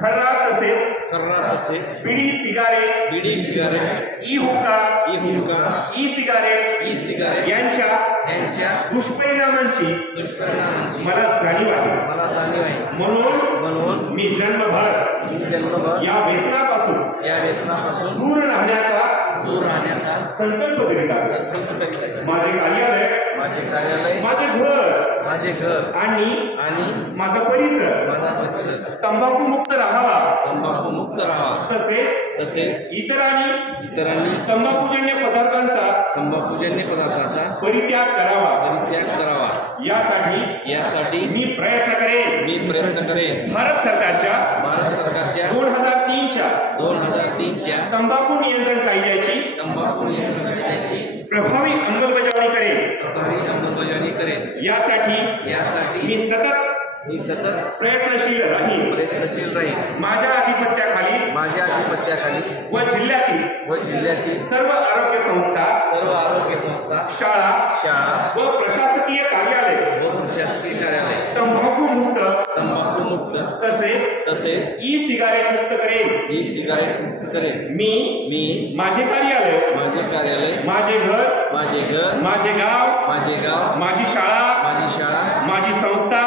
खर्रा तसेच बीडी cigarette E हुक्का e cigarette यांच्या दुष्परिणामांची मला जाणीव आहे। म्हणून मी जन्मभर या व्यसनापासून दूर राहण्याचा संकल्प करीत आहे। माझे कार्यालय माझे घर आणि माझा परिसर तंबाखू मुक्त राहावा। तसेच इतरांनी तंबाखूजन्य पदार्थांचा परित्याग करावा। यासाठी मी प्रयत्न करेन। भारत सरकारच्या 2003 च्या तंबाखू नियंत्रण कायद्याची प्रभावी अंमलबजावणी करेन। यासाठी मी सतत प्रयत्नशील राहीन। माझ्या अधिपत्याखाली व जिल्ह्यातील सर्व आरोग्य संस्था शाळा व प्रशासकीय कार्यालय तंबाखू मुक्त तसेच ई सिगारेट मुक्त करेन। मी माझे कार्यालय माझे घर माझे गाव माझी शाळा माझी संस्था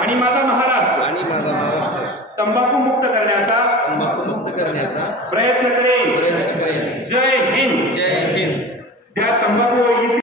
आणि माझा महाराष्ट्र तंबाखू मुक्त करण्याचा प्रयत्न करेन। जय हिंद। त्या तंबाखू